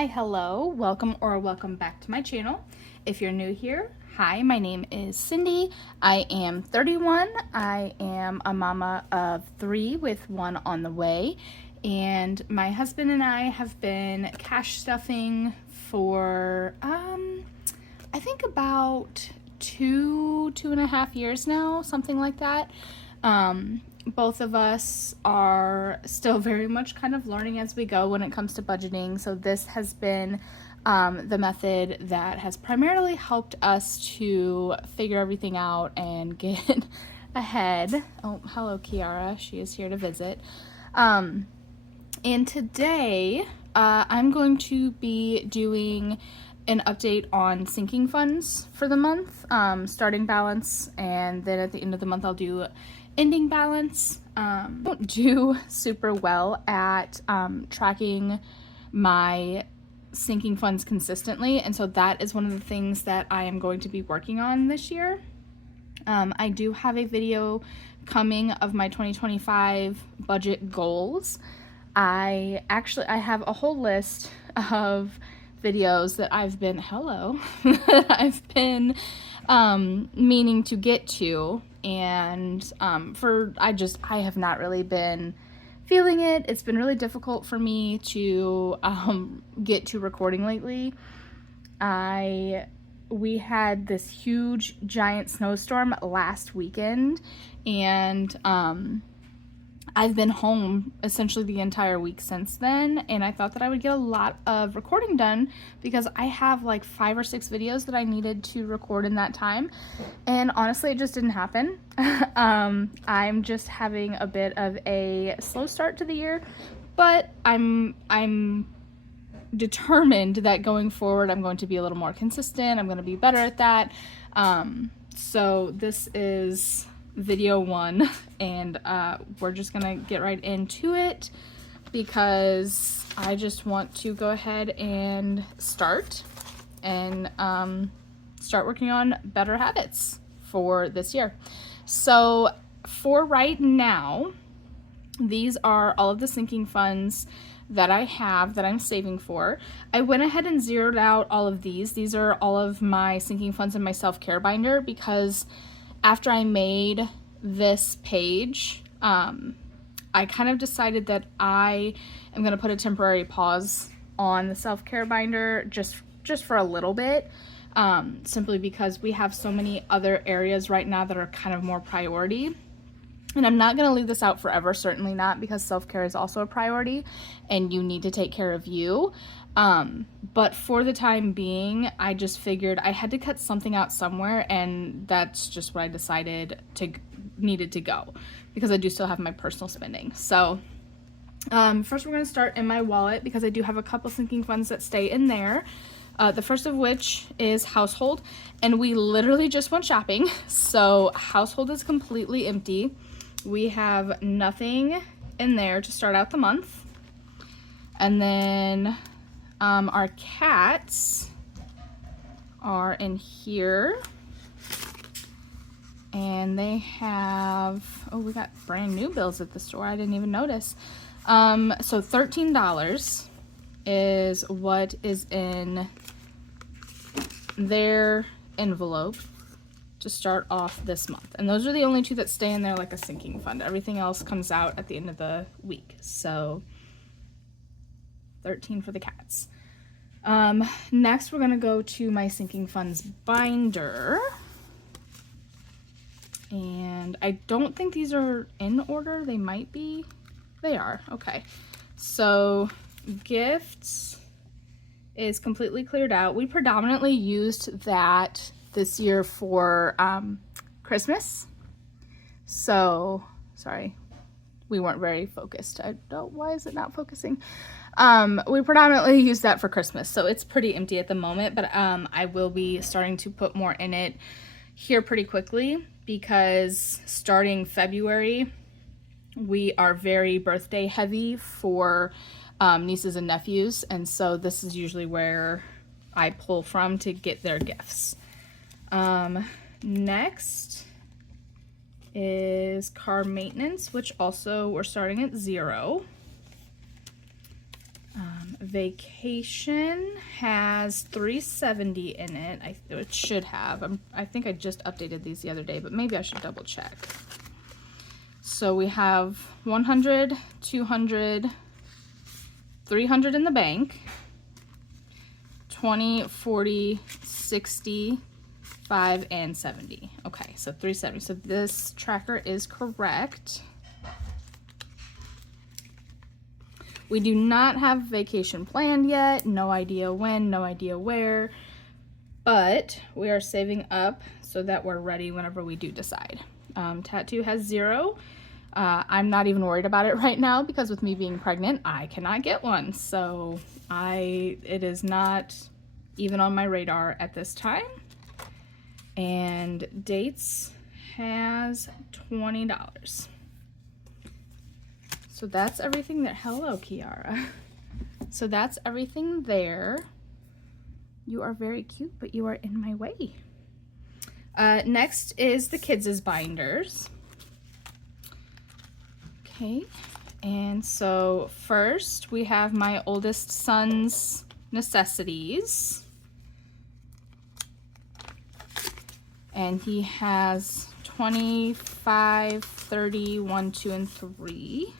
Hi, hello, welcome back to my channel. If you're new here, hi, my name is Cindy. I am 31. I am a mama of 3 with one on the way. And my husband and I have been cash stuffing for, I think about 2.5 years now, something like that. Both of us are still very much kind of learning as we go when it comes to budgeting. So this has been the method that has primarily helped us to figure everything out and get ahead. Oh, hello, Kiara. She is here to visit. And today I'm going to be doing an update on sinking funds for the month, starting balance, and then at the end of the month I'll do ending balance. I don't do super well at tracking my sinking funds consistently, and so that is one of the things that I am going to be working on this year. I do have a video coming of my 2025 budget goals. I have a whole list of videos that I've been meaning to get to, and I have not really been feeling it. It's been really difficult for me to get to recording lately. We had this huge giant snowstorm last weekend, and I've been home essentially the entire week since then, and I thought that I would get a lot of recording done because I have like 5 or 6 videos that I needed to record in that time, and honestly it just didn't happen. I'm just having a bit of a slow start to the year, but I'm determined that going forward I'm going to be a little more consistent. I'm going to be better at that. So this is video 1, and we're just gonna get right into it because I just want to go ahead and start working on better habits for this year. So for right now, these are all of the sinking funds that I have that I'm saving for. I went ahead and zeroed out all of these. These are all of my sinking funds in my self-care binder because after I made this page, I kind of decided that I am going to put a temporary pause on the self-care binder just for a little bit, simply because we have so many other areas right now that are kind of more priority. And I'm not going to leave this out forever, certainly not, because self-care is also a priority and you need to take care of you. But for the time being, I just figured I had to cut something out somewhere, and that's just what I decided needed to go because I do still have my personal spending. So first we're going to start in my wallet because I do have a couple sinking funds that stay in there. The first of which is household, and we literally just went shopping, so household is completely empty. We have nothing in there to start out the month. And then our cats are in here, and they have, we got brand new bills at the store. I didn't even notice. So $13 is what is in their envelope to start off this month, and those are the only 2 that stay in there like a sinking fund. Everything else comes out at the end of the week. So 13 for the cats. Next we're gonna go to my sinking funds binder, and I don't think these are in order. They might be. They are. Okay, so gifts is completely cleared out. We predominantly used that this year for Christmas. So, sorry, we weren't very focused. I don't, why is it not focusing? We predominantly used that for Christmas, so it's pretty empty at the moment, but I will be starting to put more in it here pretty quickly because starting February, we are very birthday heavy for nieces and nephews, and so this is usually where I pull from to get their gifts. Next is car maintenance, which also we're starting at 0. Vacation has 370 in it. It should have. I think I just updated these the other day, but maybe I should double check. So we have 100, 200, 300 in the bank, 20, 40, 60, 5, and 70. Okay, so 370. So this tracker is correct. We do not have vacation planned yet. No idea when, no idea where, but we are saving up so that we're ready whenever we do decide. Tattoo has 0. I'm not even worried about it right now because with me being pregnant, I cannot get one. So it is not even on my radar at this time. And dates has $20. So that's everything there. Hello, Kiara. So that's everything there. You are very cute, but you are in my way. Next is the kids' binders. Okay, and so first we have my oldest son's necessities. And he has 25, 30, 1, 2, and 3.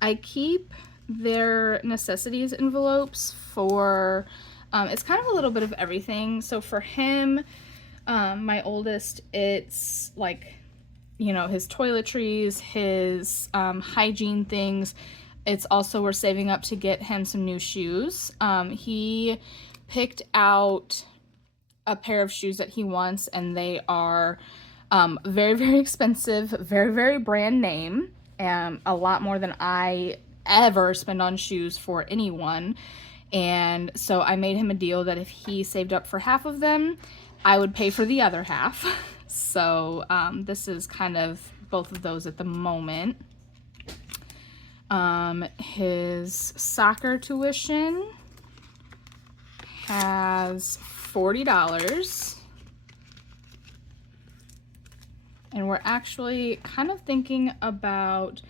I keep their necessities envelopes for, it's kind of a little bit of everything. So for him, my oldest, it's like, you know, his toiletries, his hygiene things. It's also, we're saving up to get him some new shoes. He picked out a pair of shoes that he wants, and they are very, very expensive, very, very brand name. A lot more than I ever spend on shoes for anyone. And so I made him a deal that if he saved up for half of them, I would pay for the other half. So this is kind of both of those at the moment. His soccer tuition has $40. And we're actually kind of thinking about,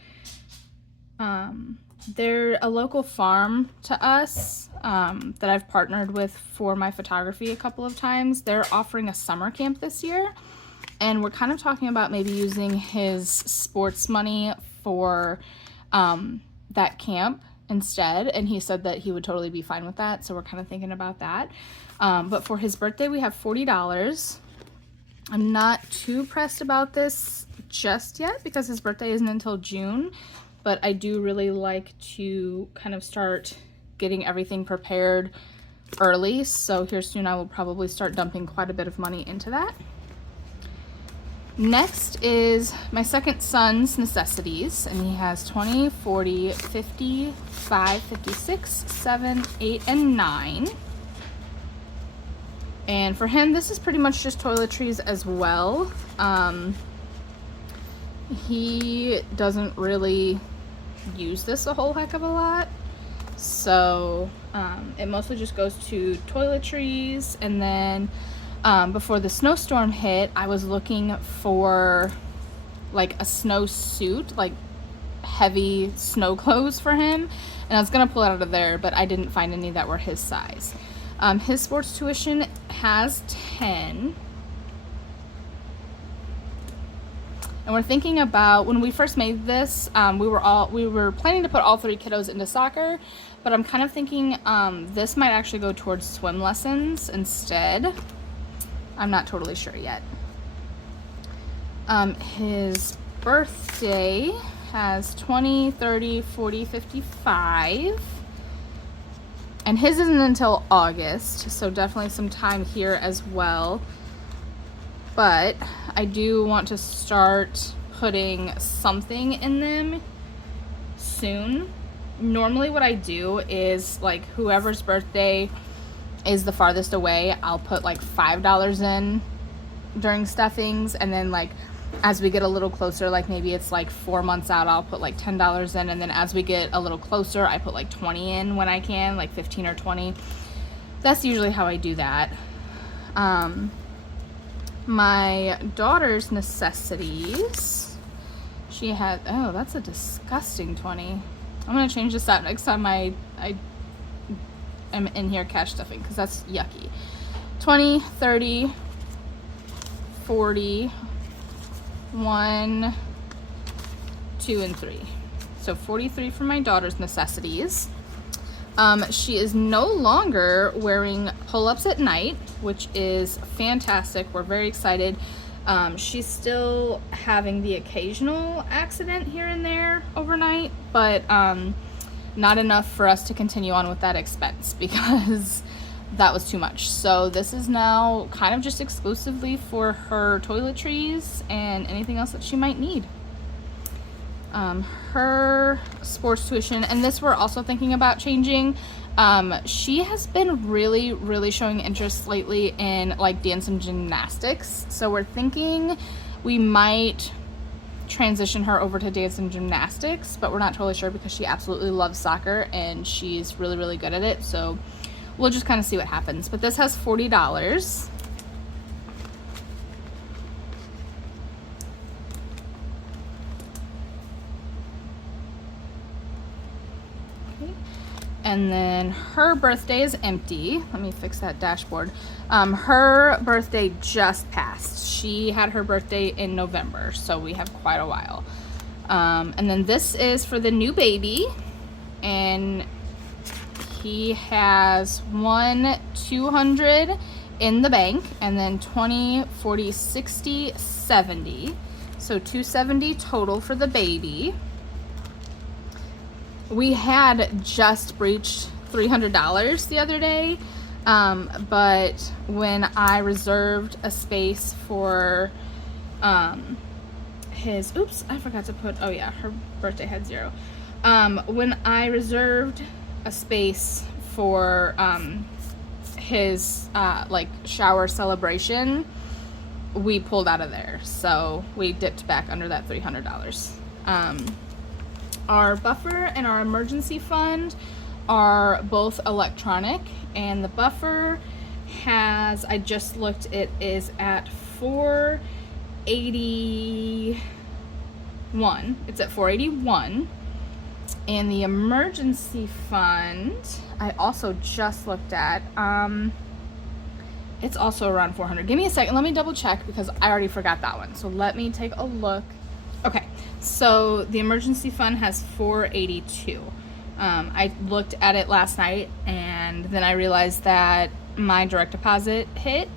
they're a local farm to us that I've partnered with for my photography a couple of times. They're offering a summer camp this year. And we're kind of talking about maybe using his sports money for that camp instead. And he said that he would totally be fine with that. So we're kind of thinking about that. But for his birthday, we have $40. I'm not too pressed about this just yet because his birthday isn't until June, but I do really like to kind of start getting everything prepared early. So here soon I will probably start dumping quite a bit of money into that. Next is my second son's necessities, and he has 20, 40, 50, 5, 56, 7, 8, and 9. And for him, this is pretty much just toiletries as well. He doesn't really use this a whole heck of a lot. So it mostly just goes to toiletries. And then before the snowstorm hit, I was looking for like a snow suit, like heavy snow clothes for him. And I was gonna pull it out of there, but I didn't find any that were his size. His sports tuition has 10. And we're thinking about, when we first made this, we were planning to put all 3 kiddos into soccer, but I'm kind of thinking this might actually go towards swim lessons instead. I'm not totally sure yet. His birthday has 20, 30, 40, 55. And his isn't until August, so definitely some time here as well. But I do want to start putting something in them soon. Normally what I do is, like, whoever's birthday is the farthest away, I'll put like $5 in during stuffings, and then like as we get a little closer, like maybe it's like 4 months out, I'll put like $10 in, and then as we get a little closer, I put like 20 in when I can, like 15 or 20. That's usually how I do that. My daughter's necessities, She had, oh, that's a disgusting 20. I'm gonna change this out next time I am in here cash stuffing, because that's yucky. 20, 30, 40, 1, 2, and 3. So 43 for my daughter's necessities. She is no longer wearing pull-ups at night, which is fantastic. We're very excited. She's still having the occasional accident here and there overnight, but not enough for us to continue on with that expense because that was too much. So this is now kind of just exclusively for her toiletries and anything else that she might need. Her sports tuition, and this we're also thinking about changing. She has been really showing interest lately in like dance and gymnastics, so we're thinking we might transition her over to dance and gymnastics, but we're not totally sure because she absolutely loves soccer and she's really good at it, so we'll just kind of see what happens. But this has $40. And then her birthday is empty. Let me fix that dashboard. Her birthday just passed. She had her birthday in November, so we have quite a while. And then this is for the new baby, and he has 200 in the bank, and then 20, 40, 60, 70. So 270 total for the baby. We had just breached $300 the other day, but when I reserved a space for his, oops, I forgot to put, oh yeah, her birthday had 0. When I reserved a space for his like shower celebration, we pulled out of there, so we dipped back under that $300. Our buffer and our emergency fund are both electronic, and the buffer has, I just looked, it is at 481. It's at 481. And the emergency fund, I also just looked at, it's also around 400. Give me a second, let me double check because I already forgot that one. So let me take a look. Okay, so the emergency fund has 482. I looked at it last night and then I realized that my direct deposit hit,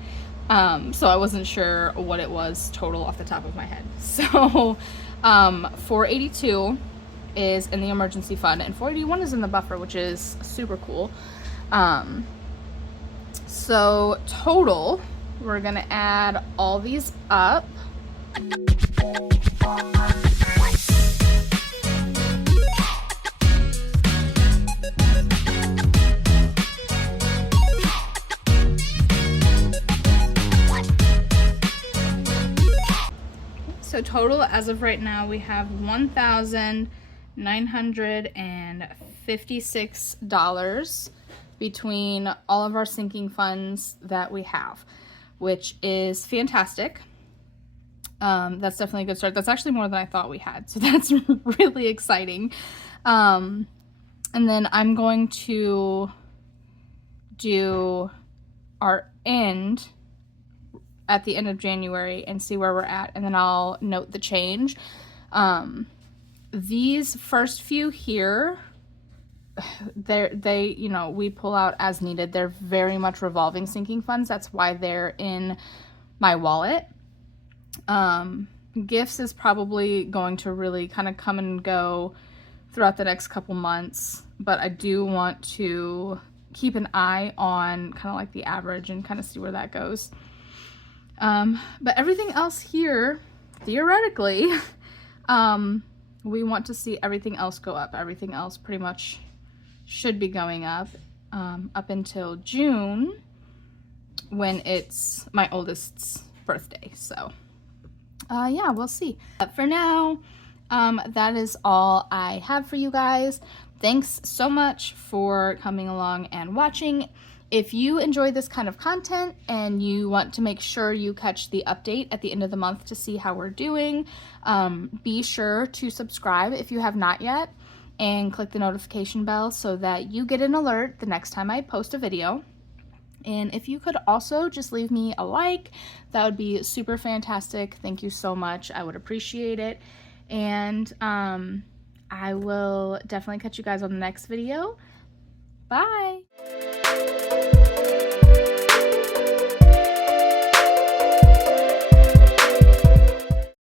so I wasn't sure what it was total off the top of my head. So 482 is in the emergency fund and 481 is in the buffer, which is super cool. So total, we're gonna add all these up. So total as of right now we have $1,956 between all of our sinking funds that we have, which is fantastic. That's definitely a good start. That's actually more than I thought we had, so that's really exciting. And then I'm going to do our end at the end of January and see where we're at, and then I'll note the change. These first few here, they you know, we pull out as needed. They're very much revolving sinking funds. That's why they're in my wallet. Gifts is probably going to really kind of come and go throughout the next couple months, but I do want to keep an eye on kind of like the average and kind of see where that goes. But everything else here, theoretically, we want to see everything else go up. Everything else pretty much should be going up, up until June when it's my oldest's birthday. So, yeah, we'll see. But for now, that is all I have for you guys. Thanks so much for coming along and watching. If you enjoy this kind of content and you want to make sure you catch the update at the end of the month to see how we're doing, be sure to subscribe if you have not yet and click the notification bell so that you get an alert the next time I post a video. And if you could also just leave me a like, that would be super fantastic. Thank you so much. I would appreciate it. And I will definitely catch you guys on the next video. Bye.